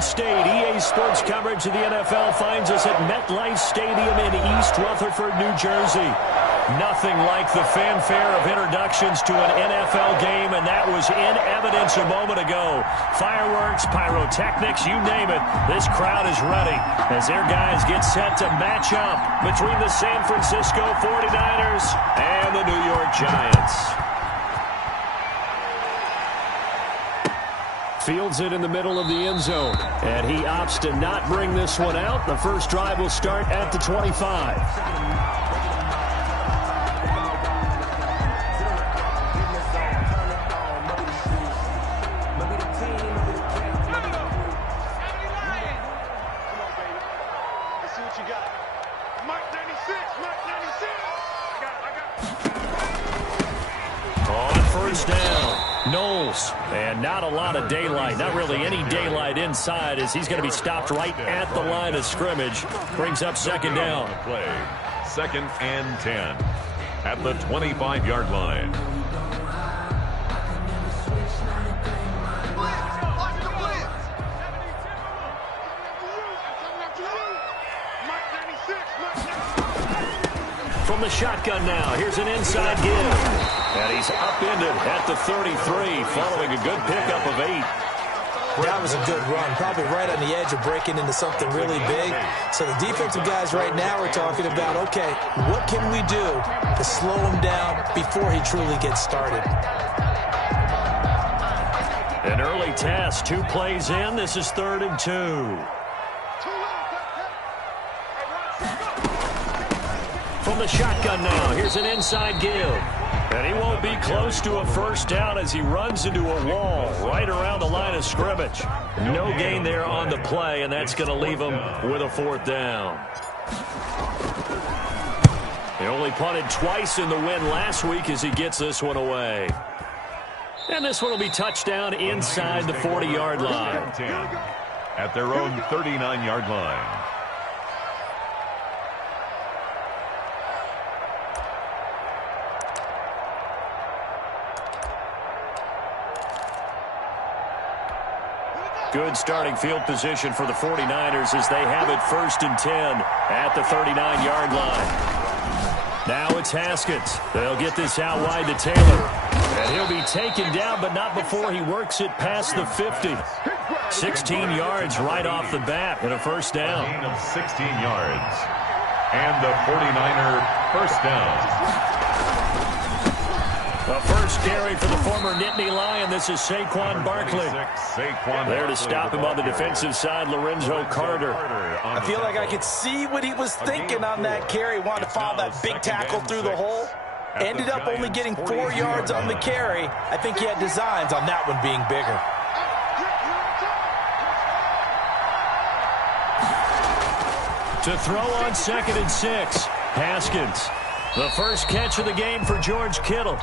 Garden State. EA Sports coverage of the NFL finds us at MetLife Stadium in East Rutherford, New Jersey. Nothing like the fanfare of introductions to an NFL game, and that was in evidence a moment ago. Fireworks, pyrotechnics, you name it. This crowd is ready as their guys get set to match up between the San Francisco 49ers and the New York Giants. Fields it in the middle of the end zone, and he opts to not bring this one out. The first drive will start at the 25. On first down. Knowles, and not a lot of daylight, not really any daylight inside as he's going to be stopped right at the line of scrimmage. Brings up second down. Play. 2nd and 10 at the 25-yard line. From the shotgun now, here's an inside give. And he's upended at the 33, following a good pickup of 8. That was a good run, probably right on the edge of breaking into something really big. So the defensive guys right now are talking about, okay, what can we do to slow him down before he truly gets started? An early test, 2 plays in. This is 3rd and 2. From the shotgun now, here's an inside give. And he won't be close to a first down as he runs into a wall right around the line of scrimmage. No gain there on the play, and that's going to leave him with a 4th down. He only punted twice in the win last week as he gets this one away. And this one will be touchdown inside the 40-yard line. At their own 39-yard line. Good starting field position for the 49ers as they have it 1st and 10 at the 39-yard line. Now it's Haskins. They'll get this out wide to Taylor. And he'll be taken down, but not before he works it past the 50. 16 yards right off the bat and a first down. A gain of 16 yards. And the 49er first down. The first carry for the former Nittany Lion. This is Saquon Barkley. There to stop him on the defensive side, Lorenzo Carter. I feel like I could see what he was thinking on that carry. Wanted to follow that big tackle through the hole. Ended up only getting 4 yards on the carry. I think he had designs on that one being bigger. To throw on 2nd and 6, Haskins. The first catch of the game for George Kittle.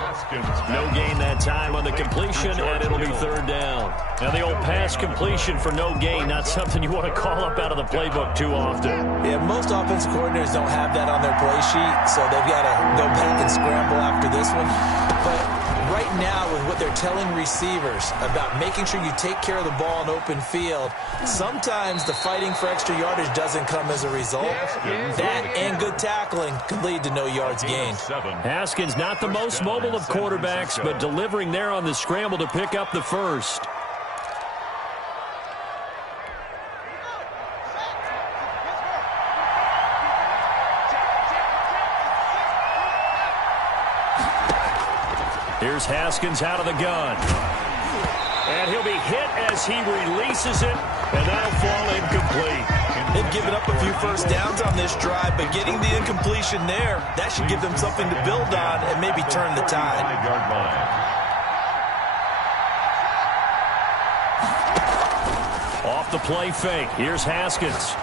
No gain that time on the completion, and it'll be 3rd down. Now the old pass completion for no gain, not something you want to call up out of the playbook too often. Yeah, most offensive coordinators don't have that on their play sheet, so they've got to go back and scramble after this one. But right now, with what they're telling receivers about making sure you take care of the ball in open field, sometimes the fighting for extra yardage doesn't come as a result. That and good tackling can lead to no yards gained. Haskins not the most mobile of quarterbacks, but delivering there on the scramble to pick up the first. Here's Haskins out of the gun. And he'll be hit as he releases it, and that'll fall incomplete. They've given up a few first downs on this drive, but getting the incompletion there, that should give them something to build on and maybe turn the tide. Off the play fake. Here's Haskins.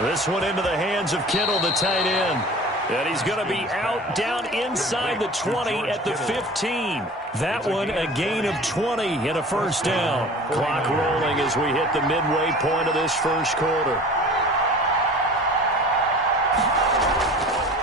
This one into the hands of Kittle, the tight end. And he's going to be out down inside the 20 at the 15. That one a gain of 20 and a first down. Clock rolling as we hit the midway point of this first quarter.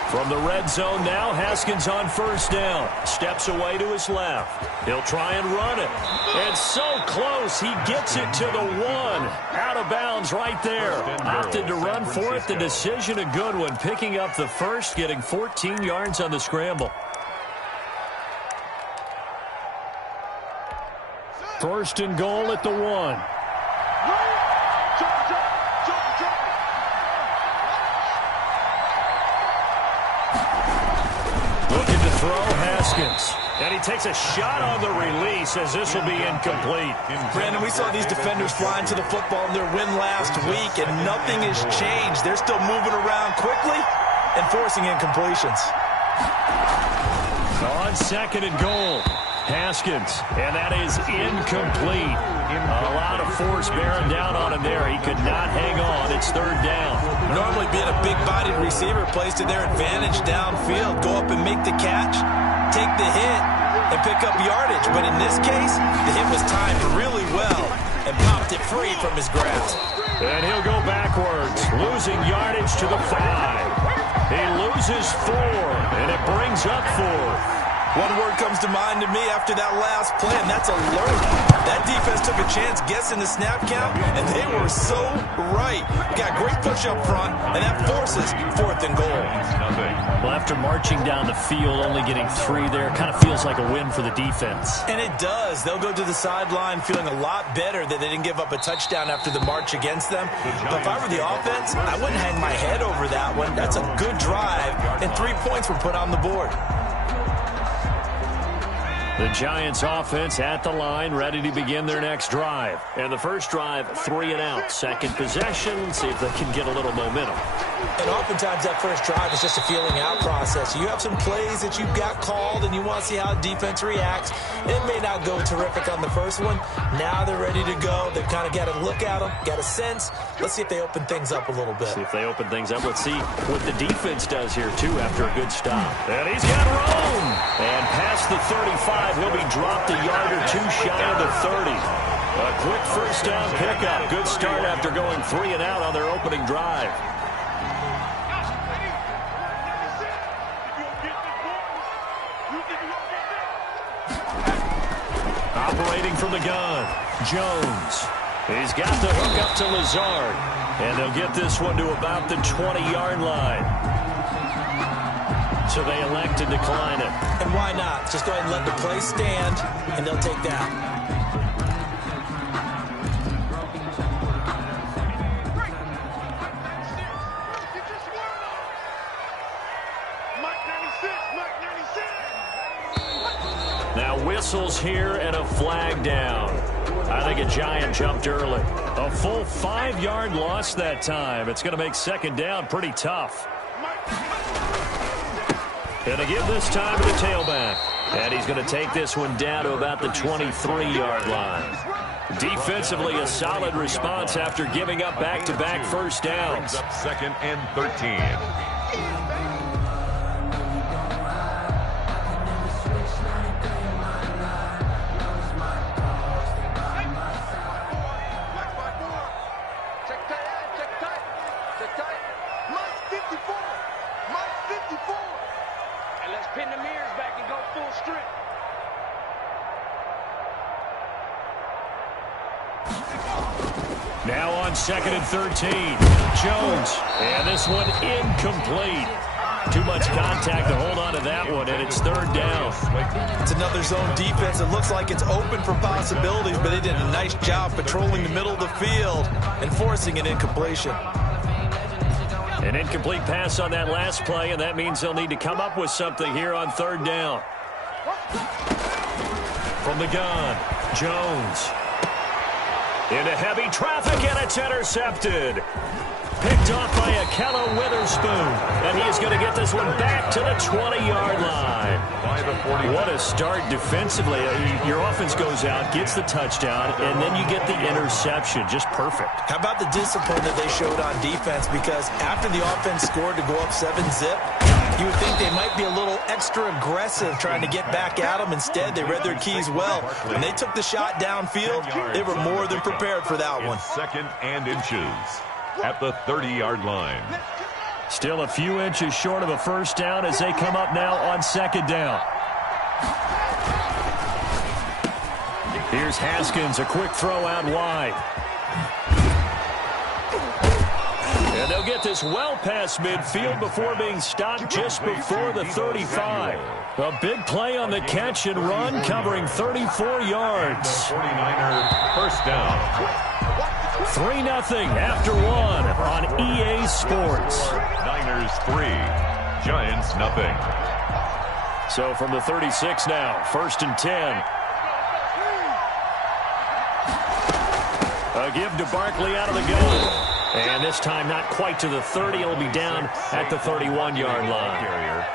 From the red zone now, Haskins on first down. Steps away to his left. He'll try and run it. And so close, he gets it to the 1. Out of bounds right there. Opted to run for it. The decision a good one. Picking up the first, getting 14 yards on the scramble. First and goal at the 1. Looking to throw, Haskins. And he takes a shot on the release as this will be incomplete. Brandon, we saw these defenders flying to the football in their win last week, and nothing has changed. They're still moving around quickly and forcing incompletions. On second and goal, Haskins. And that is incomplete. A lot of force bearing down on him there. He could not hang on. It's third down. Normally being a big-bodied receiver plays to their advantage downfield. Go up and make the catch, take the hit, and pick up yardage. But in this case, the hit was timed really well and popped it free from his grasp. And he'll go backwards, losing yardage to the 5. He loses 4, and it brings up 4. One word comes to mind to me after that last play, and that's alert. That defense took a chance guessing the snap count, and they were so right. Got great push up front, and that forces fourth and goal. Well, after marching down the field, only getting 3 there, kind of feels like a win for the defense. And it does. They'll go to the sideline feeling a lot better that they didn't give up a touchdown after the march against them. But if I were the offense, I wouldn't hang my head over that one. That's a good drive, and 3 points were put on the board. The Giants offense at the line, ready to begin their next drive. And the first drive, 3 and out. Second possession, see if they can get a little momentum. And oftentimes that first drive is just a feeling out process. You have some plays that you've got called and you want to see how defense reacts. It may not go terrific on the first one. Now they're ready to go. They've kind of got to look at them, got a sense. Let's see if they open things up a little bit. See if they open things up. Let's see what the defense does here, too, after a good stop. And he's got room. And past the 35, he'll be dropped a yard or 2 shy of the 30. A quick first down pickup. Good start after going 3 and out on their opening drive. Operating from the gun, Jones. He's got the hook up to Lazard. And they'll get this one to about the 20-yard line. So they elect to decline it. And why not? Just go ahead and let the play stand, and they'll take that. Now whistles here and a flag down. I think a Giant jumped early. A full 5-yard loss that time. It's going to make second down pretty tough. And to give this time to the tailback. And he's going to take this one down to about the 23-yard line. Defensively, a solid response after giving up back-to-back first downs. Up second and 13. Now on second and 13, Jones, and this one incomplete. Too much contact to hold on to that one, and it's third down. It's another zone defense. It looks like it's open for possibilities, but they did a nice job patrolling the middle of the field and forcing an incompletion. An incomplete pass on that last play, and that means they'll need to come up with something here on third down. From the gun, Jones. Into heavy traffic, and it's intercepted. Picked off by Akello Witherspoon. And he is going to get this one back to the 20-yard line. What a start defensively. Your offense goes out, gets the touchdown, and then you get the interception. Just perfect. How about the discipline that they showed on defense? Because after the offense scored to go up 7-zip, you would think they might be a little extra aggressive trying to get back at them. Instead, they read their keys well. When they took the shot downfield, they were more than prepared for that one. Second and inches at the 30-yard line. Still a few inches short of a first down as they come up now on second down. Here's Haskins, a quick throw out wide. And they'll get this well past midfield before being stopped just before the 35. A big play on the catch and run, covering 34 yards. 49er first down. 3-0 after one on EA Sports. Niners 3, Giants nothing. So from the 36 now, 1st and 10. A give to Barkley out of the gun. And this time not quite to the 30. It'll be down at the 31-yard line.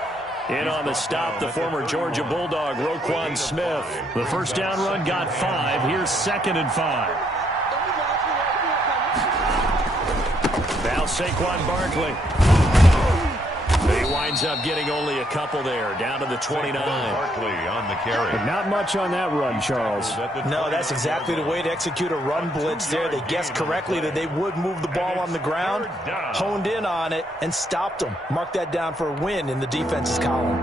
In on the stop, the former Georgia Bulldog, Roquan Smith. The first down run got 5. Here's 2nd and 5. Now Saquon Barkley. He winds up getting only a couple there, down to the 29. Barkley on the carry. Not much on that run, Charles. No, that's exactly the way to execute a run blitz there. They guessed correctly that they would move the ball on the ground, honed in on it, and stopped them. Mark that down for a win in the defense's column.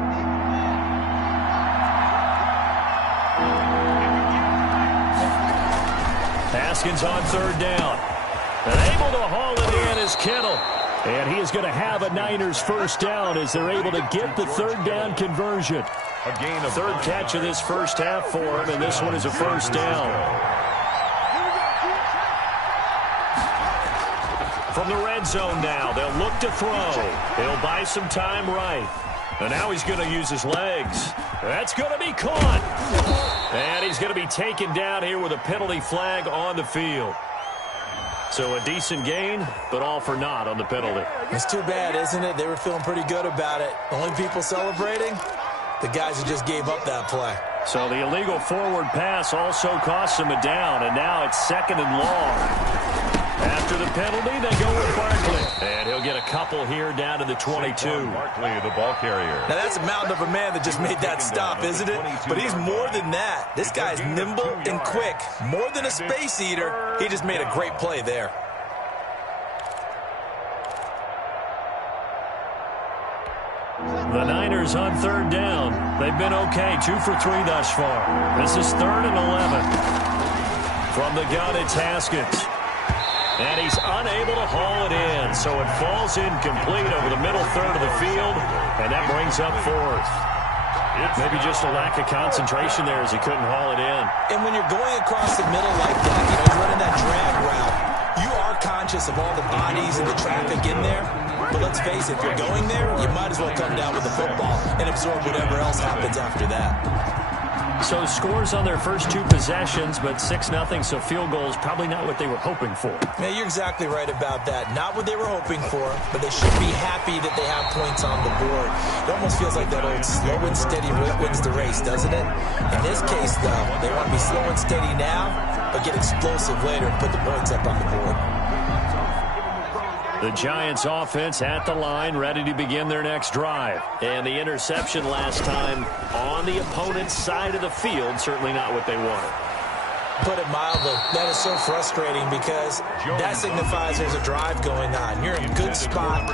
Haskins on 3rd down. And able to haul it in is Kittle. And he is going to have a Niners first down as they're able to get the 3rd down conversion. A gain of 3rd catch of this first half for him, and this one is a first down. From the red zone now, they'll look to throw. He'll buy some time right. And now he's going to use his legs. That's going to be caught. And he's going to be taken down here with a penalty flag on the field. So a decent gain, but all for naught on the penalty. It's too bad, isn't it? They were feeling pretty good about it. The only people celebrating, the guys who just gave up that play. So the illegal forward pass also costs him a down, and now it's 2nd and long. After the penalty, they go with Barkley. And he'll get a couple here down to the 22. Barkley, the ball carrier. Now that's a mountain of a man that just made that stop, isn't it? But he's more than that. This guy's nimble and quick. More than a space eater. He just made a great play there. The Niners on 3rd down. They've been okay, 2 for 3 thus far. This is 3rd and 11. From the gun, it's Haskins. And he's unable to haul it in, so it falls incomplete over the middle third of the field, and that brings up 4th. Maybe just a lack of concentration there as he couldn't haul it in. And when you're going across the middle like that, he's running that drag route, you are conscious of all the bodies and the traffic in there. But let's face it, if you're going there, you might as well come down with the football and absorb whatever else happens after that. So scores on their first 2 possessions, but 6-0, so field goals probably not what they were hoping for. Yeah, you're exactly right about that. Not what they were hoping for, but they should be happy that they have points on the board. It almost feels like that old slow and steady wins the race, doesn't it? In this case, though, they want to be slow and steady now, but get explosive later and put the points up on the board. The Giants offense at the line, ready to begin their next drive. And the interception last time on the opponent's side of the field, certainly not what they wanted. Put it mildly, that is so frustrating because that signifies there's a drive going on. You're in a good spot,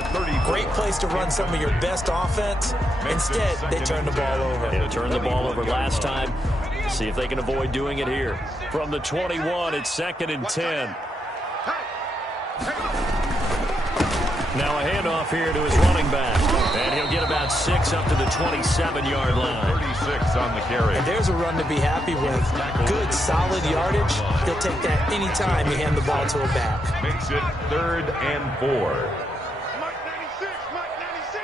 great place to run some of your best offense. Instead, they turn the ball over. They turned the ball over last time. See if they can avoid doing it here. From the 21, it's 2nd and 10. Now a handoff here to his running back. And he'll get about 6 up to the 27-yard line. 36 on the carry. And there's a run to be happy with. Good, solid yardage. They'll take that any time you hand the ball to a back. Makes it 3rd and 4. Mike 96, Mike 96.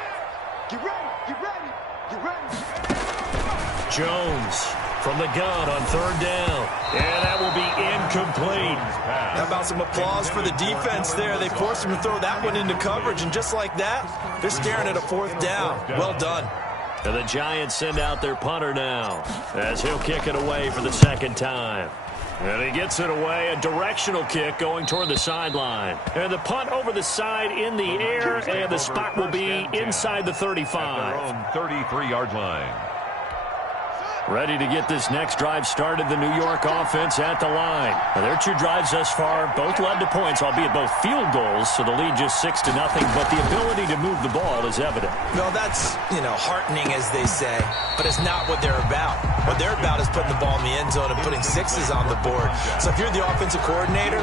Get ready. Jones from the gun on 3rd down. And that will be incomplete. How about some applause for the defense there? They forced him to throw that one into coverage, and just like that, they're staring at a 4th down. Well done. And the Giants send out their punter now as he'll kick it away for the 2nd time. And he gets it away, a directional kick going toward the sideline. And the punt over the side in the air, and the spot will be inside the 35. At their own 33-yard line. Ready to get this next drive started, the New York offense at the line. Now, their 2 drives thus far both led to points, albeit both field goals, so the lead just 6-0, but the ability to move the ball is evident. Well, that's, heartening, as they say, but it's not what they're about. What they're about is putting the ball in the end zone and putting 6s on the board. So if you're the offensive coordinator,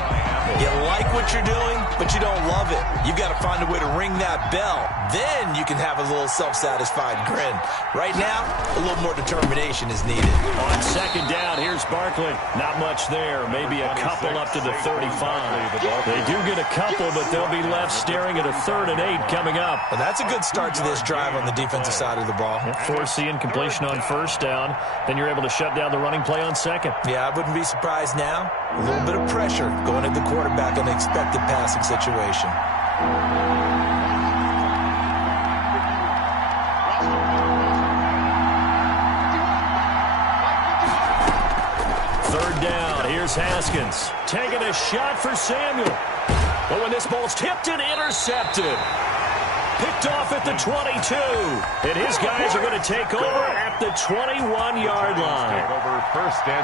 you like what you're doing, but you don't love it. You've got to find a way to ring that bell. Then you can have a little self-satisfied grin. Right now, a little more determination is needed. On second down, here's Barkley. Not much there. Maybe a couple up to the 35. They do get a couple, but they'll be left staring at a 3rd and 8 coming up. Well, that's a good start to this drive on the defensive side of the ball. Force the incompletion on first down. Then you're able to shut down the running play on second. Yeah, I wouldn't be surprised now. A little bit of pressure going at the quarterback in an expected passing situation. Third down, here's Haskins. Taking a shot for Samuel. But when this ball's tipped and intercepted. Picked off at the 22. And his guys are going to take over at the 21-yard line.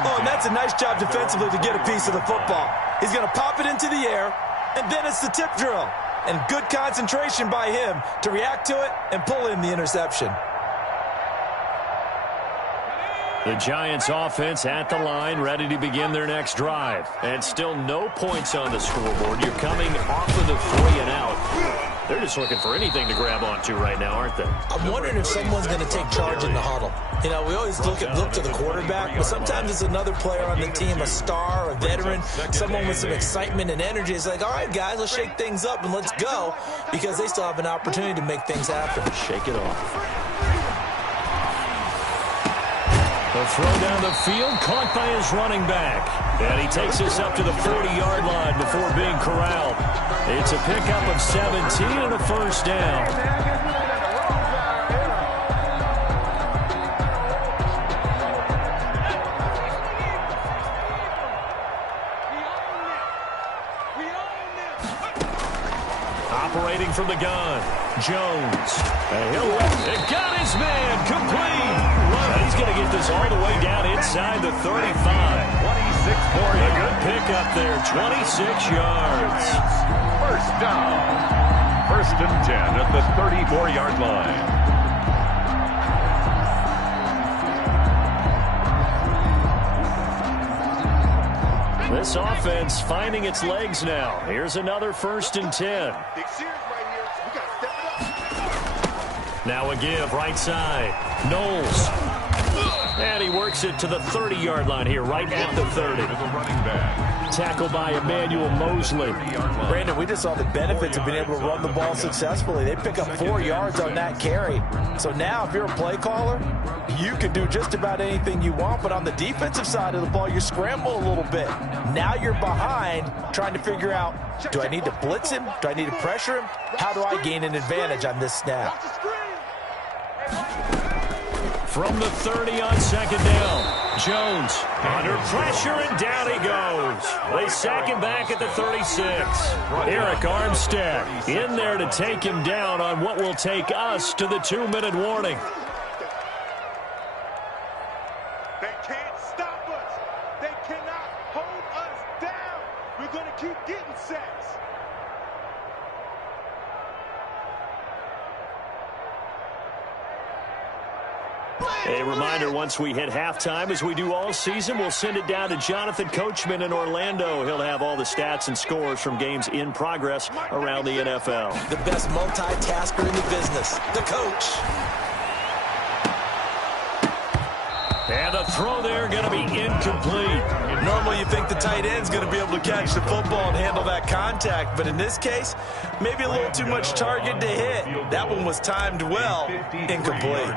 Oh, and that's a nice job defensively to get a piece of the football. He's going to pop it into the air, and then it's the tip drill. And good concentration by him to react to it and pull in the interception. The Giants offense at the line, ready to begin their next drive. And still no points on the scoreboard. You're coming off of the 3 and out. They're just looking for anything to grab onto right now, aren't they? I'm wondering if someone's going to take charge in the huddle. We always look to the quarterback, but sometimes it's another player on the team, a star, a veteran, someone with some excitement and energy. It's like, all right, guys, let's shake things up and let's go, because they still have an opportunity to make things happen. Shake it off. The throw down the field, caught by his running back. And he takes us up to the 40-yard line before being corralled. It's a pickup of 17 and a first down. Operating from the gun, Jones. And got his man complete. He's going to get this all the way down inside the 35. 26 for a good pickup there, 26 yards. First down. 1st and 10 at the 34-yard line. This offense finding its legs now. Here's another 1st and 10. Now a give, right side. Knowles. And he works it to the 30-yard line here, right at the 30. Tackled by Emmanuel Mosley. Brandon, we just saw the benefits of being able to run the ball successfully. They pick up 4 yards on that carry. So now if you're a play caller, you can do just about anything you want. But on the defensive side of the ball, you scramble a little bit. Now you're behind trying to figure out, do I need to blitz him? Do I need to pressure him? How do I gain an advantage on this snap? From the 30 on second down, Jones under pressure, and down he goes. They sack him back at the 36. Eric Armstead in there to take him down on what will take us to the 2-minute warning. They can't stop us. They cannot hold us down. We're going to keep getting sacks. A reminder, once we hit halftime, as we do all season, we'll send it down to Jonathan Coachman in Orlando. He'll have all the stats and scores from games in progress around the NFL. The best multitasker in the business, the coach. And a throw there going to be incomplete. Normally you think the tight end's going to be able to catch the football and handle that contact, but in this case, maybe a little too much target to hit. That one was timed well, incomplete.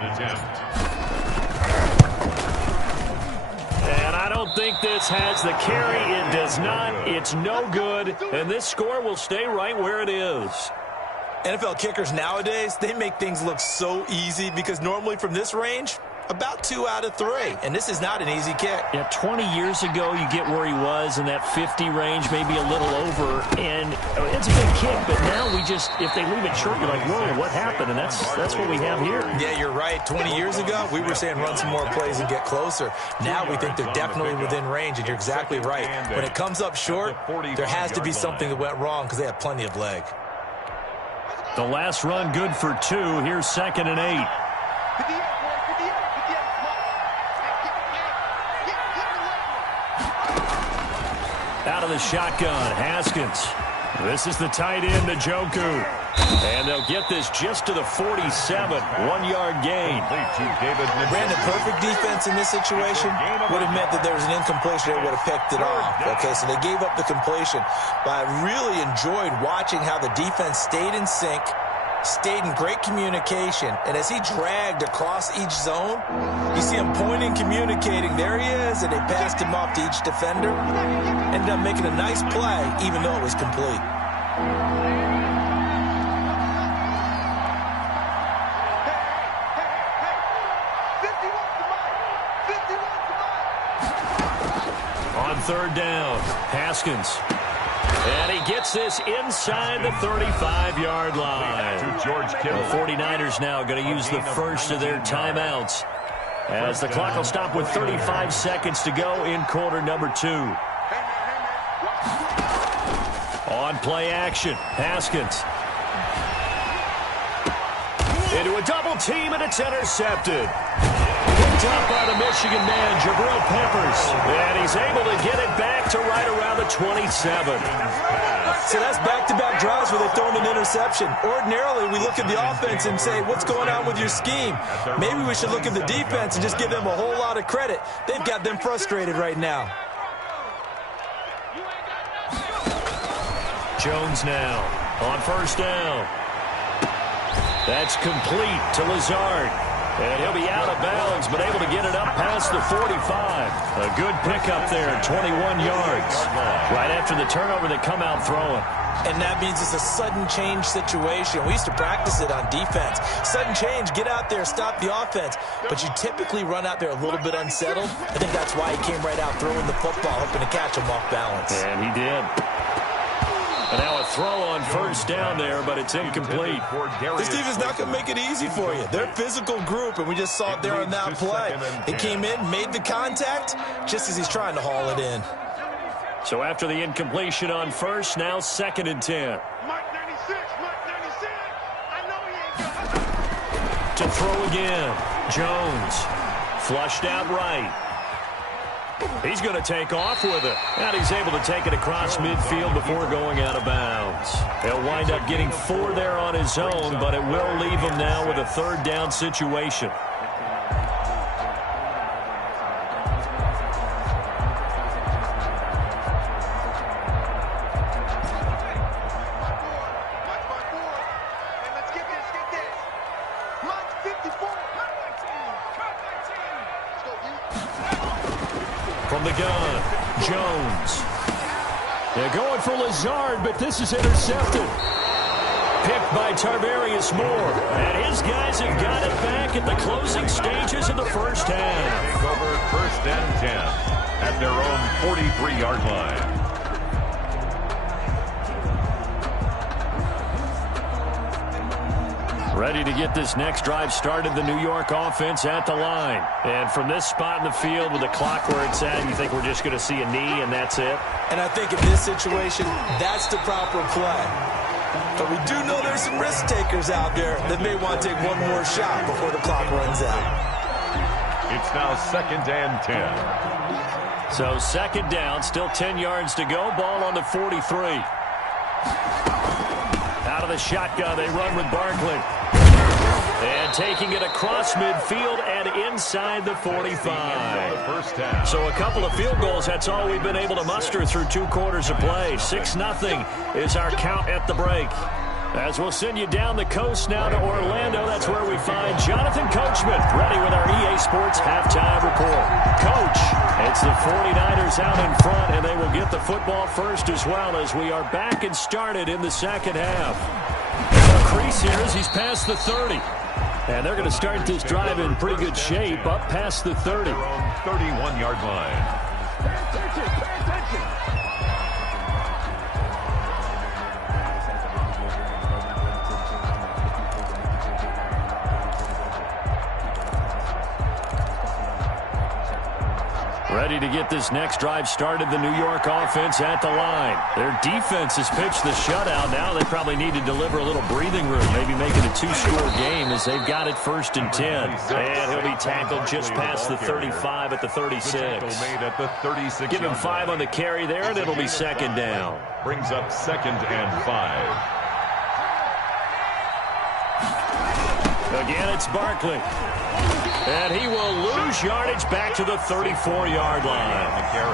And I don't think this has the carry. It does not. It's no good. And this score will stay right where it is. NFL kickers nowadays, they make things look so easy because normally from this range, About 2 out of 3, and this is not an easy kick. Yeah, 20 years ago, you get where he was in that 50 range, maybe a little over, and it's a good kick, but now if they leave it short, you're like, whoa, what happened? And that's what we have here. Yeah, you're right. 20 years ago, we were saying run some more plays and get closer. Now we think they're definitely within range, and you're exactly right. When it comes up short, there has to be something that went wrong because they have plenty of leg. The last run good for 2. Here's 2nd and 8. Out of the shotgun, Haskins. This is the tight end, Njoku. And they'll get this just to the 47. 1-yard gain. Brandon, perfect defense in this situation would have meant that there was an incompletion. They would have picked it off. Okay, so they gave up the completion. But I really enjoyed watching how the defense stayed in sync, stayed in great communication, and as he dragged across each zone, you see him pointing, communicating. There he is, and they passed him off to each defender. Ended up making a nice play, even though it was complete. On 3rd down, Haskins. And he gets this inside the 35-yard line. The 49ers now going to use the first of their timeouts, as the clock will stop with 35 seconds to go in quarter number 2. On play action, Haskins. Into a double team, and it's intercepted. Picked up by the Michigan man, Jabril Peppers. And he's able to get it back to right around the 27. So that's back-to-back drives where they've thrown an interception. Ordinarily, we look at the offense and say, what's going on with your scheme? Maybe we should look at the defense and just give them a whole lot of credit. They've got them frustrated right now. Jones now on 1st down. That's complete to Lazard. And he'll be out of bounds, but able to get it up past the 45. A good pickup there, 21 yards. Right after the turnover, they come out throwing. And that means it's a sudden change situation. We used to practice it on defense. Sudden change, get out there, stop the offense. But you typically run out there a little bit unsettled. I think that's why he came right out throwing the football, hoping to catch him off balance. And he did. And now a throw on 1st down there, but it's incomplete. This defense is not going to make it easy for you. They're a physical group, and we just saw it there on that play. He came in, made the contact, just as he's trying to haul it in. So after the incompletion on 1st, now 2nd and 10. To throw again, Jones. Flushed out right. He's going to take off with it. And he's able to take it across midfield before going out of bounds. He'll wind up getting 4 there on his own, but it will leave him now with a 3rd down situation. From the gun, Jones. They're going for Lazard, but this is intercepted. Picked by Tarvarius Moore. And his guys have got it back at the closing stages of the 1st half. Over 1st and 10 at their own 43-yard line. Ready to get this next drive started, the New York offense at the line. And from this spot in the field with the clock where it's at, you think we're just going to see a knee and that's it? And I think in this situation, that's the proper play. But we do know there's some risk takers out there that may want to take one more shot before the clock runs out. It's now 2nd and 10. So 2nd down, still 10 yards to go. Ball on the 43. Out of the shotgun, they run with Barkley. And taking it across midfield and inside the 45. So a couple of field goals, that's all we've been able to muster through 2 quarters of play. 6-0 is our count at the break. As we'll send you down the coast now to Orlando, that's where we find Jonathan Coachman, ready with our EA Sports halftime report. Coach, it's the 49ers out in front, and they will get the football first as well as we are back and started in the 2nd half. Crease here as he's past the 30. And they're going to start this drive in pretty good shape, up past the 30. 31-yard line. Pay attention, pay attention. Ready to get this next drive started, the New York offense at the line. Their defense has pitched the shutout. Now they probably need to deliver a little breathing room, maybe make it a two-score game as they've got it 1st and 10. And he'll be tackled just past the 35 at the 36. Made at the 36. Give him 5 on the carry there, and it'll be 2nd down. Brings up 2nd and 5. Again, it's Barkley. And he will lose yardage back to the 34-yard line.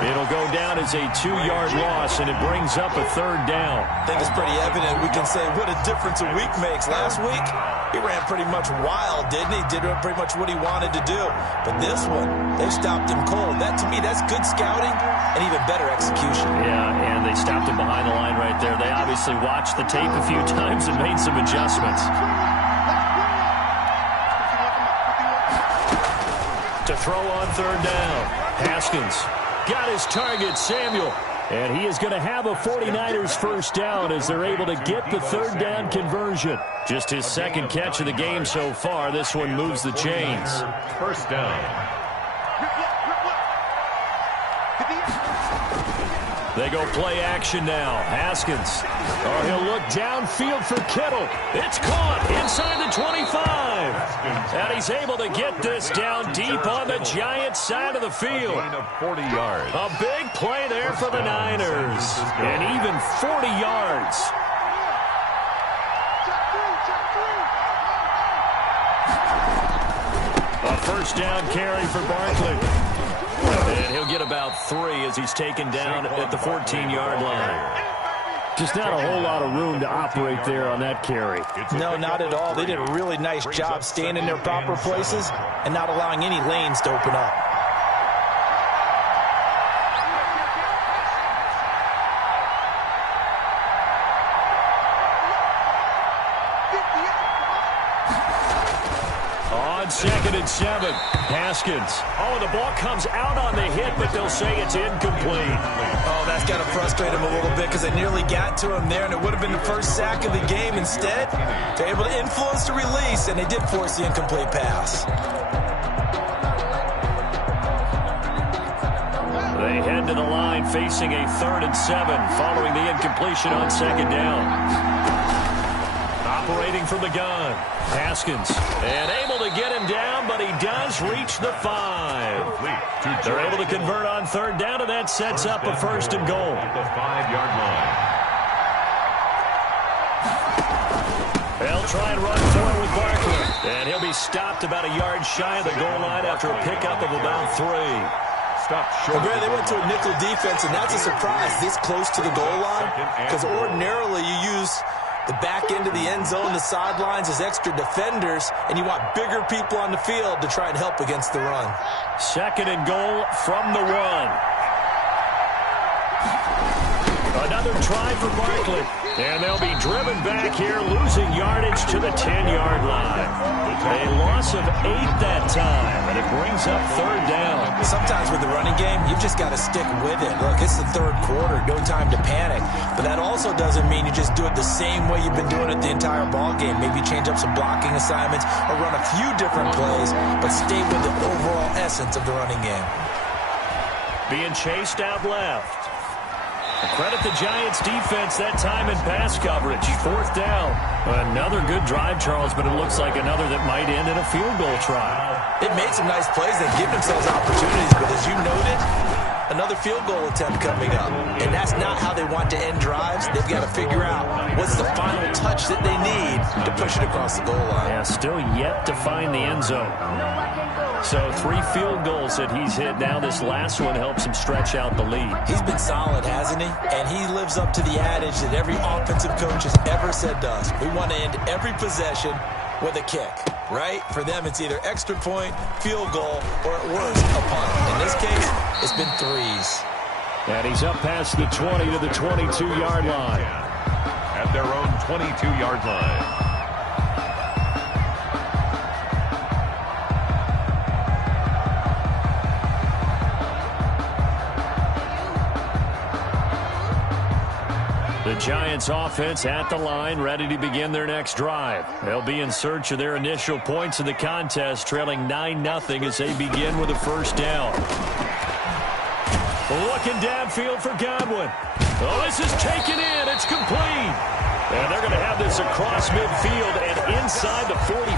It'll go down as a 2-yard loss, and it brings up a 3rd down. I think it's pretty evident. We can say what a difference a week makes. Last week, he ran pretty much wild, didn't he? Did pretty much what he wanted to do. But this one, they stopped him cold. That, to me, that's good scouting and even better execution. Yeah, and they stopped him behind the line right there. They obviously watched the tape a few times and made some adjustments. To throw on 3rd down. Haskins got his target, Samuel. And he is going to have a 49ers 1st down as they're able to get the 3rd down conversion. Just his 2nd catch of the game so far. This one moves the chains. 1st down. They go play action now. Haskins. Oh, he'll look downfield for Kittle. It's caught inside the 25. And he's able to get this down deep on the Giants side of the field. Of 40 yards. A big play there for the Niners. And even 40 yards. A 1st down carry for Barkley. And he'll get about 3 as he's taken down at the 14-yard line. Just not a whole lot of room to operate there on that carry. No, not at all. They did a really nice job staying in their proper places and not allowing any lanes to open up. On 2nd and 7, Haskins. Oh, the ball comes out on the hit, but they'll say it's incomplete. Oh, that's got to frustrate him a little bit because they nearly got to him there, and it would have been the 1st sack of the game. Instead, they're able to influence the release, and they did force the incomplete pass. They head to the line facing a 3rd and 7 following the incompletion on 2nd down. Operating from the gun, Haskins, and able to get him down, but he does reach the 5. They're able to convert on 3rd down, and that sets up a 1st and goal. At the 5-yard line. They'll try and run for it with Barkley, and he'll be stopped about a yard shy of the goal line after a pickup of about 3. Stopped short. They went to a nickel defense, and that's a surprise this close to the goal line because ordinarily you use the back end of the end zone, the sidelines as extra defenders, and you want bigger people on the field to try and help against the run. 2nd and goal from the 1. Another try for Barkley. And they'll be driven back here, losing yardage to the 10-yard line. A loss of 8 that time, and it brings up 3rd down. Sometimes with the running game, you've just got to stick with it. Look, it's the 3rd quarter, no time to panic. But that also doesn't mean you just do it the same way you've been doing it the entire ball game. Maybe change up some blocking assignments or run a few different plays, but stay with the overall essence of the running game. Being chased out left. Credit the Giants defense that time in pass coverage. 4th down. Another good drive, Charles, but it looks like another that might end in a field goal try. They've made some nice plays. They've given themselves opportunities, but as you noted, another field goal attempt coming up. And that's not how they want to end drives. They've got to figure out what's the final touch that they need to push it across the goal line. Yeah, still yet to find the end zone. So 3 field goals that he's hit now. This last one helps him stretch out the lead. He's been solid, hasn't he? And he lives up to the adage that every offensive coach has ever said to us. We want to end every possession with a kick, right? For them, it's either extra point, field goal, or at worst, a punt. In this case, it's been 3s. And he's up past the 20 to the 22-yard line. At their own 22-yard line. The Giants offense at the line, ready to begin their next drive. They'll be in search of their initial points in the contest, trailing 9-0 as they begin with a first down. Looking downfield for Godwin. Oh, this is taken in. It's complete. And they're going to have this across midfield and inside the 45.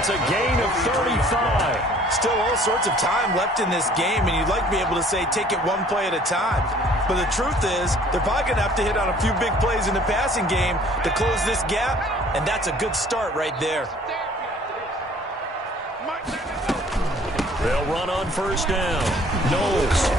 It's a gain of 35. Still all sorts of time left in this game, and you'd like to be able to say take it one play at a time. But the truth is, they're probably going to have to hit on a few big plays in the passing game to close this gap, and that's a good start right there. They'll run on first down. Knowles.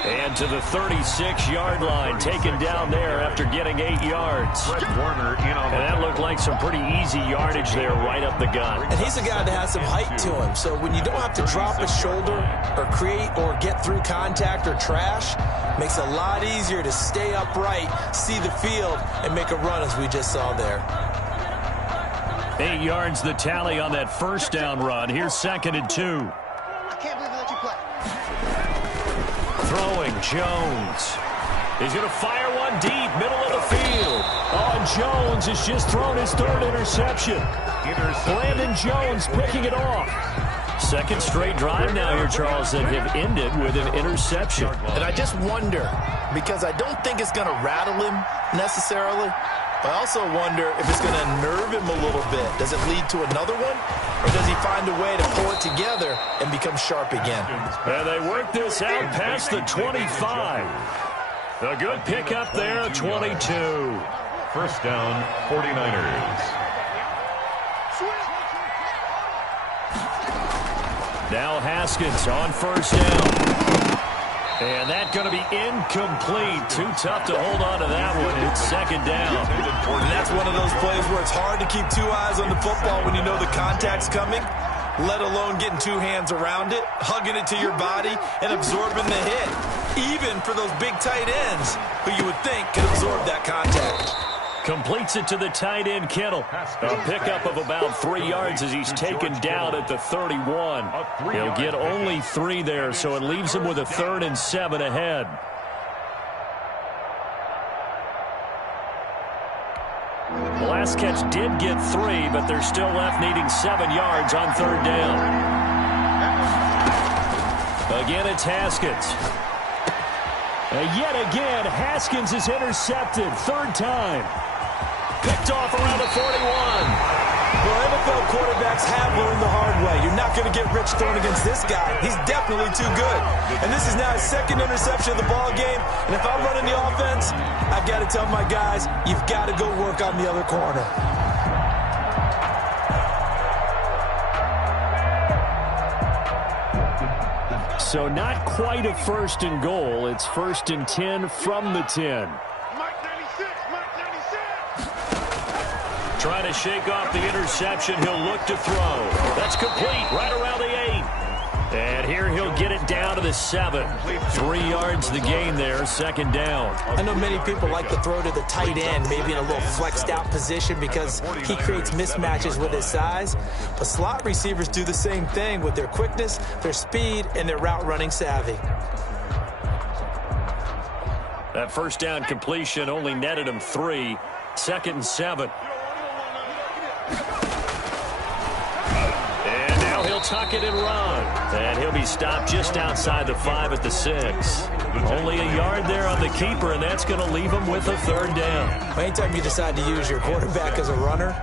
And to the 36-yard line, taken down there after getting 8 yards. And that looked like some pretty easy yardage there right up the gut. And he's a guy that has some height to him, so when you don't have to drop a shoulder or create or get through contact or trash, makes it a lot easier to stay upright, see the field, and make a run as we just saw there. 8 yards the tally on that first down run. Here's 2nd and 2. I can't believe I let you play. Throwing, Jones. He's going to fire one deep, middle of the field. Oh, and Jones has just thrown his 3rd interception. Brandon Jones picking it off. Second straight drive now here, Charles, that have ended with an interception. And I just wonder, because I don't think it's going to rattle him necessarily, but I also wonder if it's going to nerve him a little bit. Does it lead to another one? Or does he find a way to pull it together and become sharp again? And they work this out past the 25. A good pickup there, 22. First down, 49ers. Now Haskins on first down. And that's going to be incomplete. Too tough to hold on to that one. It's 2nd down. And that's one of those plays where it's hard to keep 2 eyes on the football when you know the contact's coming, let alone getting 2 hands around it, hugging it to your body, and absorbing the hit. Even for those big tight ends who you would think could absorb that contact. Completes it to the tight end, Kittle. A pickup of about 3 yards as he's taken down at the 31. He'll get only 3 there, so it leaves him with a 3rd and 7 ahead. The last catch did get 3, but they're still left needing 7 yards on 3rd down. Again, it's Haskins. Yet again, Haskins is intercepted. 3rd time. Picked off around the 41. Well, NFL quarterbacks have learned the hard way. You're not going to get rich throwing against this guy. He's definitely too good. And this is now his 2nd interception of the ball game. And if I'm running the offense, I've got to tell my guys, you've got to go work on the other corner. So not quite a 1st and goal. It's 1st and 10 from the 10. Trying to shake off the interception. He'll look to throw. That's complete right around the 8. And here he'll get it down to the 7. 3 yards the gain there, 2nd down. I know many people like to throw to the tight end, maybe in a little flexed out position because he creates mismatches with his size. But slot receivers do the same thing with their quickness, their speed, and their route running savvy. That first down completion only netted him 3. 2nd and 7. And now he'll tuck it and run. And he'll be stopped just outside the 5 at the 6. Only a yard there on the keeper, and that's going to leave him with a 3rd down. Anytime you decide to use your quarterback as a runner,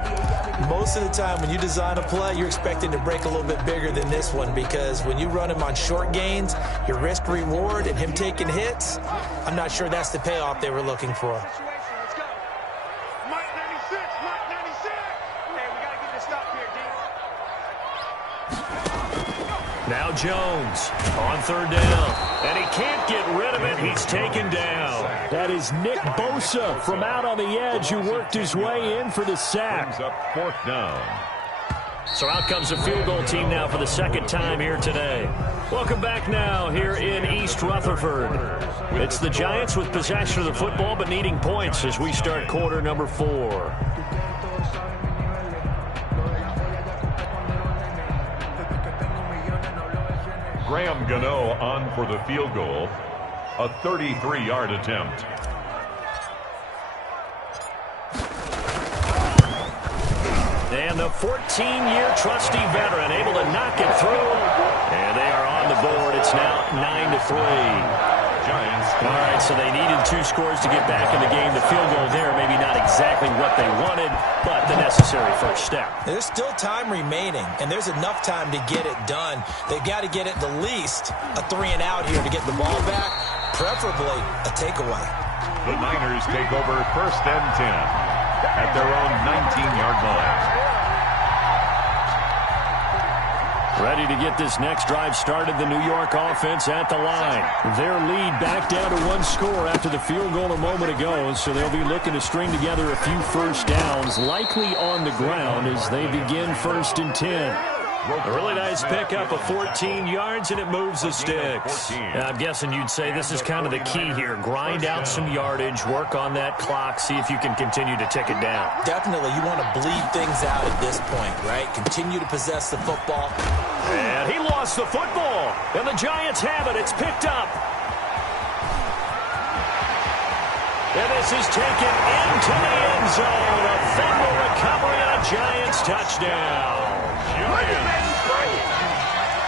most of the time when you design a play, you're expecting to break a little bit bigger than this one because when you run him on short gains, your risk-reward and him taking hits, I'm not sure that's the payoff they were looking for. Now Jones on 3rd down. And he can't get rid of it. He's taken down. That is Nick Bosa from out on the edge who worked his way in for the sack. Up 4th down. So out comes the field goal team now for the 2nd time here today. Welcome back now here in East Rutherford. It's the Giants with possession of the football but needing points as we start quarter number 4. Graham Gano on for the field goal. A 33-yard attempt. a 14-year trusty veteran, able to knock it through. And they are on the board. It's now 9-3. All right, so they needed 2 scores to get back in the game. The field goal there, maybe not exactly what they wanted, but the necessary first step. There's still time remaining, and there's enough time to get it done. They've got to get at the least a 3-and-out here to get the ball back, preferably a takeaway. The Niners take over 1st and 10 at their own 19-yard line. Ready to get this next drive started, the New York offense at the line. Their lead back down to 1 score after the field goal a moment ago, so they'll be looking to string together a few first downs, likely on the ground as they begin 1st and 10. A really nice pickup of 14 yards, and it moves the sticks. I'm guessing you'd say this is kind of the key here. Grind out some yardage, work on that clock, see if you can continue to tick it down. Definitely, you want to bleed things out at this point, right? Continue to possess the football. And he lost the football, and the Giants have it. It's picked up. And this is taken into the end zone. A fumble recovery and a Giants touchdown.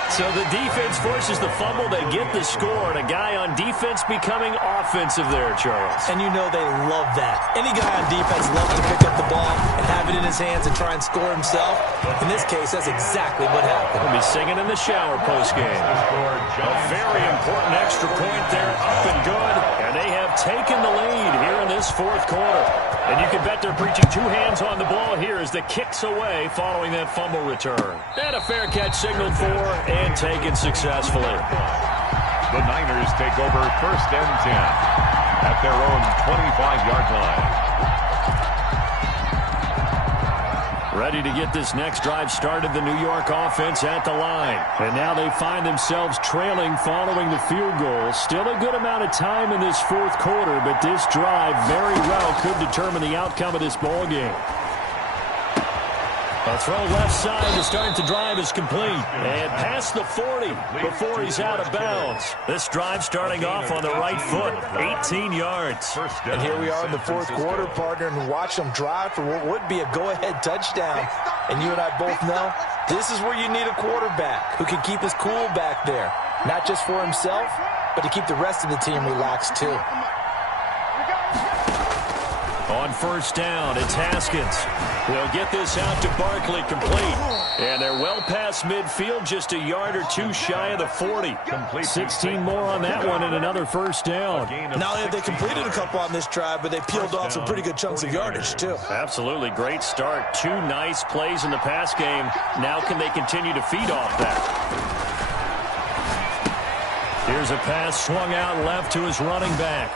So the defense forces the fumble. They get the score, and a guy on defense becoming offensive there, Charles. And you know they love that. Any guy on defense loves to pick up the ball and have it in his hands and try and score himself. In this case, that's exactly what happened. He'll be singing in the shower postgame. A very important extra point there, up and good. And they have taken the lead here in this 4th quarter. And you can bet they're preaching 2 hands on the ball here as the kick's away following that fumble return. And a fair catch signaled for and taken successfully. The Niners take over 1st and 10 at their own 25-yard line. Ready to get this next drive started, the New York offense at the line. And now they find themselves trailing following the field goal. Still a good amount of time in this 4th quarter, but this drive very well could determine the outcome of this ball game. A throw left side to start the drive is complete. And past the 40 before he's out of bounds. This drive starting off on the right foot, 18 yards. And here we are in the 4th quarter, partner, and watch them drive for what would be a go-ahead touchdown. And you and I both know this is where you need a quarterback who can keep his cool back there. Not just for himself, but to keep the rest of the team relaxed too. On 1st down, it's Haskins. They'll get this out to Barkley, complete. And they're well past midfield, just a yard or 2 shy of the 40. 16 more on that one and another 1st down. Not only have they completed a couple on this drive, but they peeled off some pretty good chunks of yardage, too. Absolutely. Great start. 2 nice plays in the pass game. Now can they continue to feed off that? Here's a pass swung out left to his running back.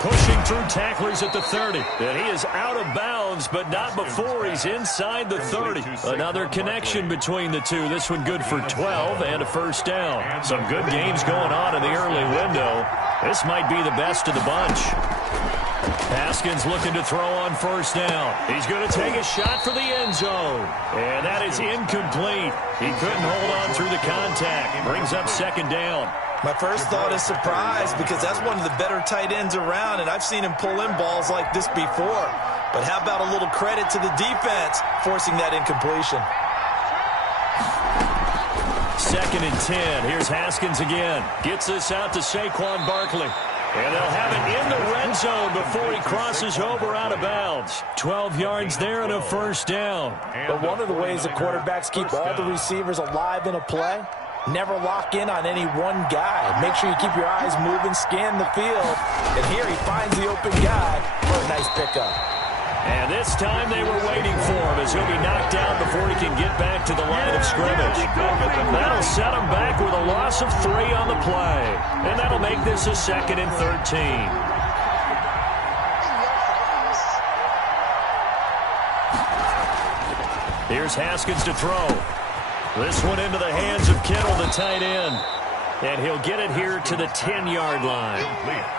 Pushing through tacklers at the 30. And he is out of bounds, but not before he's inside the 30. Another connection between the two. This one good for 12 and a 1st down. Some good games going on in the early window. This might be the best of the bunch. Haskins looking to throw on 1st down. He's going to take a shot for the end zone. And that is incomplete. He couldn't hold on through the contact. Brings up 2nd down. My first thought is surprise because that's one of the better tight ends around, and I've seen him pull in balls like this before. But how about a little credit to the defense forcing that incompletion? 2nd and 10. Here's Haskins again. Gets this out to Saquon Barkley. And they'll have it in the red zone before he crosses over out of bounds. 12 yards there and a 1st down. But one of the ways the quarterbacks keep all the receivers alive in a play, never lock in on any one guy. Make sure you keep your eyes moving, scan the field. And here he finds the open guy for a nice pickup. And this time they were waiting for him as he'll be knocked down before he can get back to the line of scrimmage. That'll set him back with a loss of 3 on the play. And that'll make this a 2nd and 13. Here's Haskins to throw. This one into the hands of Kittle, the tight end. And he'll get it here to the 10-yard line.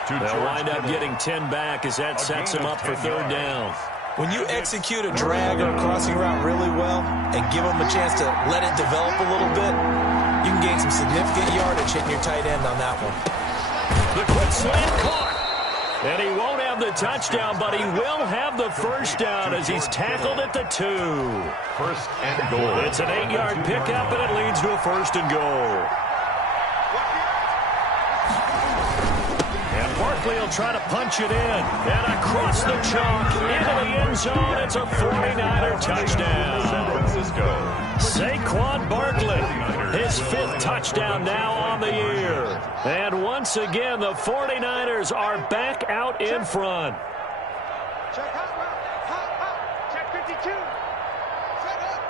They'll wind up getting 10 back as that sets him up for 3rd down. When you execute a drag or a crossing route really well and give them a chance to let it develop a little bit, you can gain some significant yardage hitting your tight end on that one. The quick slant caught. And he won't have the touchdown, but he will have the first down as he's tackled at the 2. First and goal. It's an 8-yard pickup, and it leads to a first and goal. And Barkley will try to punch it in. And across the chalk, into the end zone. It's a 49er touchdown. San Francisco. Saquon Barkley, his 5th touchdown now on the year. And once again, the 49ers are back out in front. Check hot. Check 52. Set up.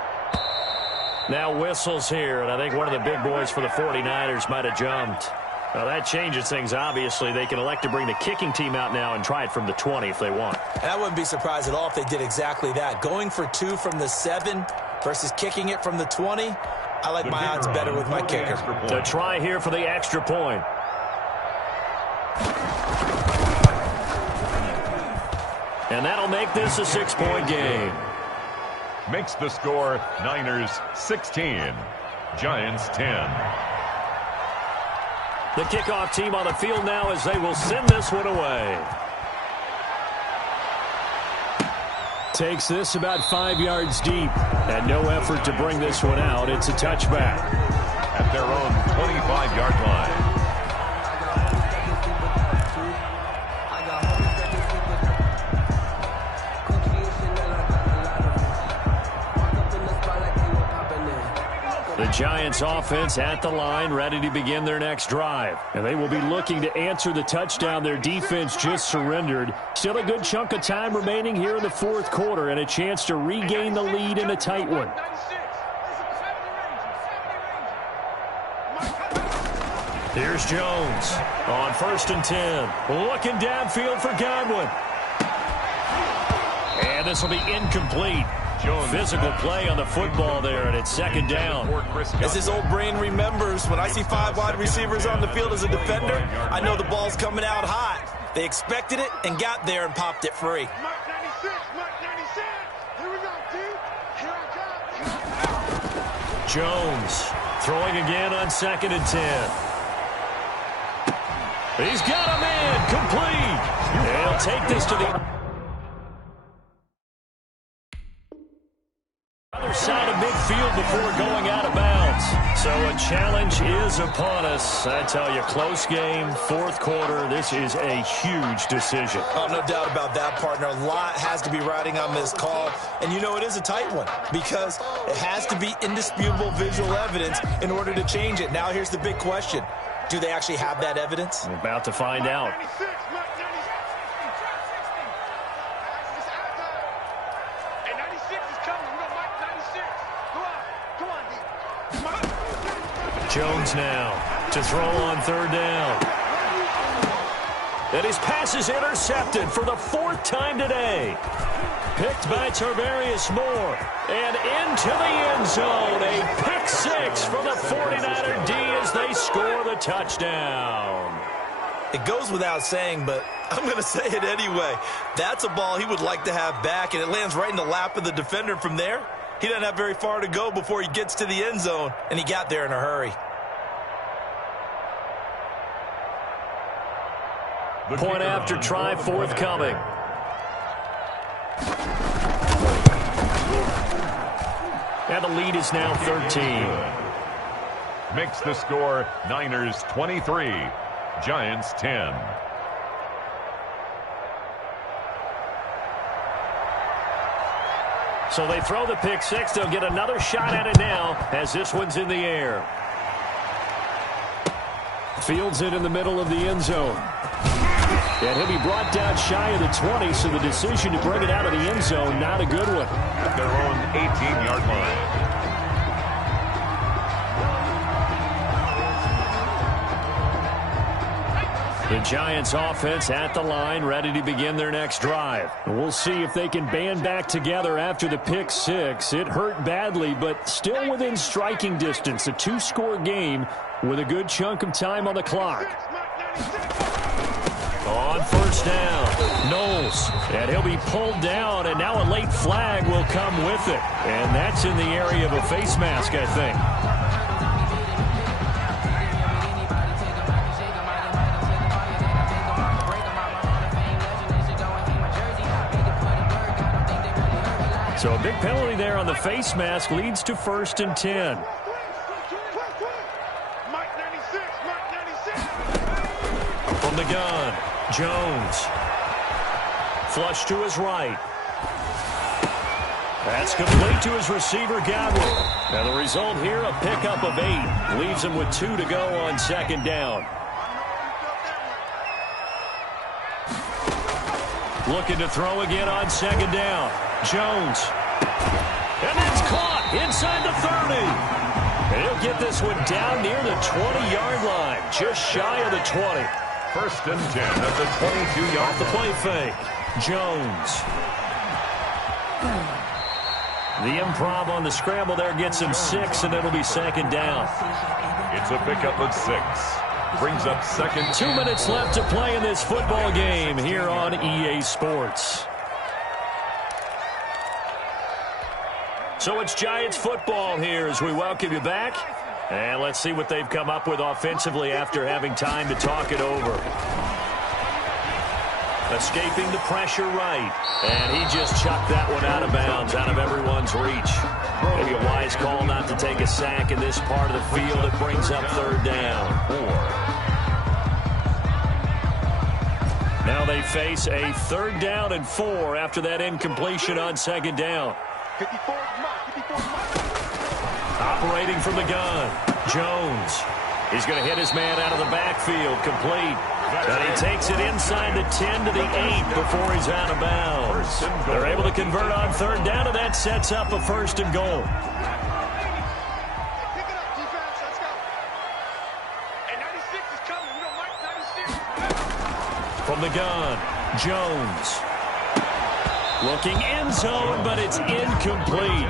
Now whistles here, and I think one of the big boys for the 49ers might have jumped. Well, that changes things, obviously. They can elect to bring the kicking team out now and try it from the 20 if they want. And I wouldn't be surprised at all if they did exactly that. Going for 2 from the 7 versus kicking it from the 20, I like my odds better with my kicker. To try here for the extra point. And that'll make this a 6-point game. Makes the score Niners 16, Giants 10. The kickoff team on the field now as they will send this one away. Takes this about 5 yards deep. And no effort to bring this one out. It's a touchback. At their own 25-yard line. The Giants offense at the line, ready to begin their next drive. And they will be looking to answer the touchdown their defense just surrendered. Still a good chunk of time remaining here in the 4th quarter and a chance to regain the lead in a tight one. Here's Jones on 1st and 10. Looking downfield for Godwin. And this will be incomplete. Physical play on the football there, and it's 2nd down. As his old brain remembers, when I see 5 wide receivers on the field as a defender, I know the ball's coming out hot. They expected it and got there and popped it free. Mark 96, Mark 96. Here we go, dude. Here I come. Jones throwing again on 2nd and 10. He's got him in, complete. He'll take this to the other side of midfield before going out of bounds. So a challenge is upon us. I tell you, close game, 4th quarter. This is a huge decision. Oh, no doubt about that, partner. A lot has to be riding on this call. And you know it is a tight one because it has to be indisputable visual evidence in order to change it. Now here's the big question. Do they actually have that evidence? We're about to find out. Mark 96, Mark 96. Hey, 96 is coming. We got Mark 96. Go on, D. Jones now to throw on 3rd down. And his pass is intercepted for the 4th time today. Picked by Tarvarius Moore. And into the end zone. A pick 6 from the 49er D as they score the touchdown. It goes without saying, but I'm going to say it anyway. That's a ball he would like to have back, and it lands right in the lap of the defender from there. He doesn't have very far to go before he gets to the end zone, and he got there in a hurry. Point after try forthcoming. And the lead is now 13. Makes the score Niners 23, Giants 10. So they throw the pick 6. They'll get another shot at it now as this one's in the air. Fields it in the middle of the end zone. And he'll be brought down shy of the 20, so the decision to bring it out of the end zone, not a good one. At their own 18-yard line. The Giants offense at the line, ready to begin their next drive. We'll see if they can band back together after the pick 6. It hurt badly, but still within striking distance. A 2-score game with a good chunk of time on the clock. On 1st down, Knowles, and he'll be pulled down, and now a late flag will come with it. And that's in the area of a face mask, I think. So a big penalty there on the face mask leads to 1st and 10. From the gun, Jones. Flush to his right. That's complete to his receiver, Godwin. Now the result here, a pickup of 8. Leaves him with 2 to go on 2nd down. Looking to throw again on 2nd down. Jones. And that's caught inside the 30. And he'll get this one down near the 20-yard line. Just shy of the 20. 1st and 10 at the 22-yard Off the play fake. Jones. The improv on the scramble there gets him 6, and it'll be 2nd down. It's a pickup of 6. Brings up 2nd. 2 minutes left to play in this football game here on EA Sports. So it's Giants football here as we welcome you back. And let's see what they've come up with offensively after having time to talk it over. Escaping the pressure right. And he just chucked that one out of bounds, out of everyone's reach. Maybe a wise call not to take a sack in this part of the field. It brings up 3rd down. Now they face a 3rd down and 4 after that incompletion on 2nd down. Operating from the gun, Jones. He's going to hit his man out of the backfield, complete. And he takes it inside the 10 to the 8 before he's out of bounds. They're able to convert on 3rd down, and that sets up a 1st and goal. Pick it up, defense. Let's go. And 96 is coming. We don't like 96. From the gun, Jones. Looking end zone, but it's incomplete.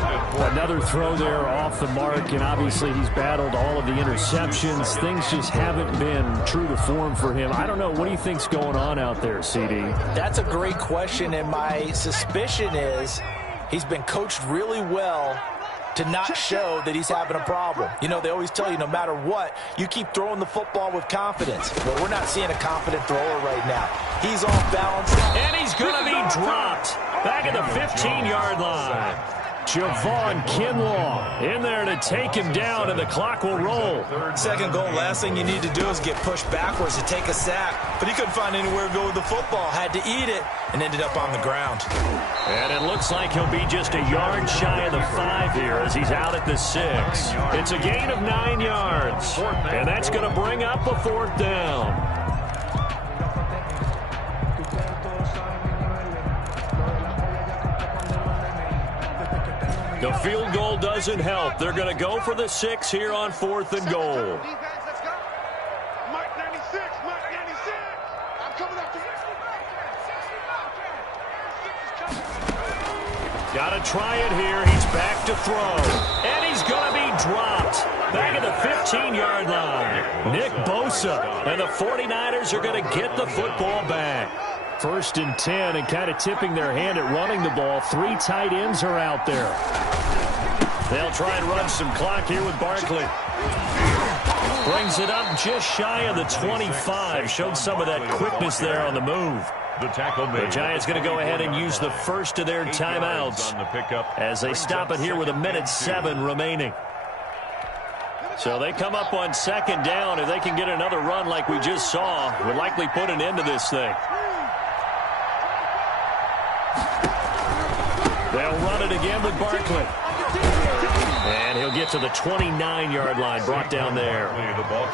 Another throw there off the mark, and obviously he's battled all of the interceptions. Things just haven't been true to form for him. I don't know. What do you think's going on out there, CD? That's a great question, and my suspicion is he's been coached really well to not show that he's having a problem. You know, they always tell you no matter what, you keep throwing the football with confidence. Well, we're not seeing a confident thrower right now. He's off balance. And he's going to be dropped back at the 15-yard line. Javon Kinlaw in there to take him down, and the clock will roll. 2nd goal, last thing you need to do is get pushed backwards to take a sack. But he couldn't find anywhere to go with the football, had to eat it, and ended up on the ground. And it looks like he'll be just a yard shy of the 5 here as he's out at the 6. It's a gain of 9 yards, and that's going to bring up a 4th down. The field goal doesn't help. They're going to go for the 6 here on 4th and goal. Defense, let's go. Mike 96, Mike 96. I'm coming up to you. Got to try it here. He's back to throw. And he's going to be dropped. Back at the 15-yard line. Nick Bosa. And the 49ers are going to get the football back. 1st and 10, and kind of tipping their hand at running the ball. 3 tight ends are out there. They'll try and run some clock here with Barkley. Brings it up just shy of the 25. Showed some of that quickness there on the move. The tackle made. The Giants going to go ahead and use the first of their timeouts as they stop it here with 1:07 remaining. So they come up on 2nd down. If they can get another run like we just saw, would likely put an end to this thing. They'll run it again with Barkley. And he'll get to the 29-yard line, brought down there.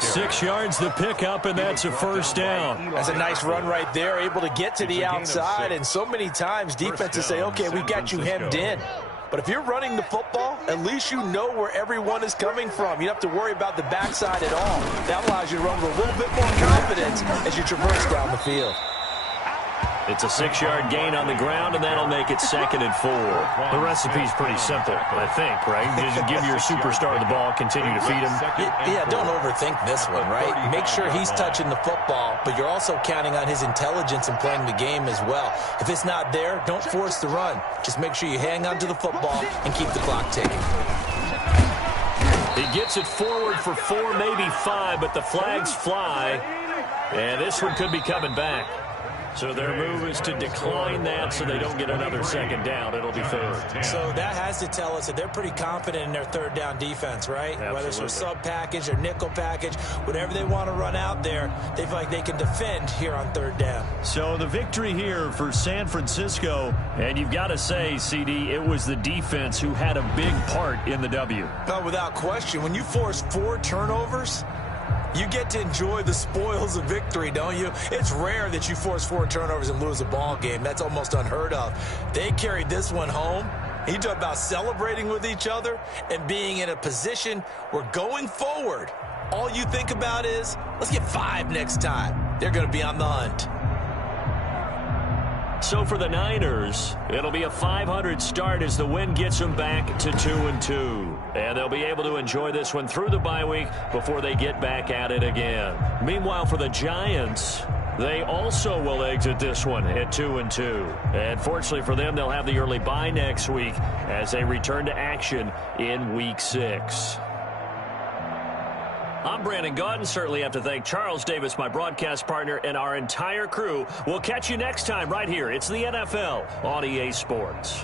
6 yards the pickup, and that's a 1st down. That's a nice run right there, able to get to the outside. And so many times defenses say, okay, we've got you hemmed in. But if you're running the football, at least you know where everyone is coming from. You don't have to worry about the backside at all. That allows you to run with a little bit more confidence as you traverse down the field. It's a 6-yard gain on the ground, and that'll make it 2nd and 4. The recipe's pretty simple, I think, right? Just give your superstar the ball, continue to feed him. Yeah, don't overthink this one, right? Make sure he's touching the football, but you're also counting on his intelligence in playing the game as well. If it's not there, don't force the run. Just make sure you hang on to the football and keep the clock ticking. He gets it forward for 4, maybe 5, but the flags fly, and this one could be coming back. So their move is to decline that so they don't get another second down. It'll be third. So that has to tell us that they're pretty confident in their third down defense, right? Absolutely. Whether it's a sub package or nickel package, whatever they want to run out there, they feel like they can defend here on third down. So the victory here for San Francisco, and you've got to say, CD, it was the defense who had a big part in the W. No, without question. When you force 4 turnovers, you get to enjoy the spoils of victory, don't you? It's rare that you force 4 turnovers and lose a ball game. That's almost unheard of. They carried this one home. You talk about celebrating with each other and being in a position where going forward, all you think about is, let's get 5 next time. They're going to be on the hunt. So for the Niners, it'll be a 500 start as the win gets them back to 2-2. And they'll be able to enjoy this one through the bye week before they get back at it again. Meanwhile, for the Giants, they also will exit this one at 2-2. And fortunately for them, they'll have the early bye next week as they return to action in Week 6. I'm Brandon Gaudin. Certainly have to thank Charles Davis, my broadcast partner, and our entire crew. We'll catch you next time right here. It's the NFL on EA Sports.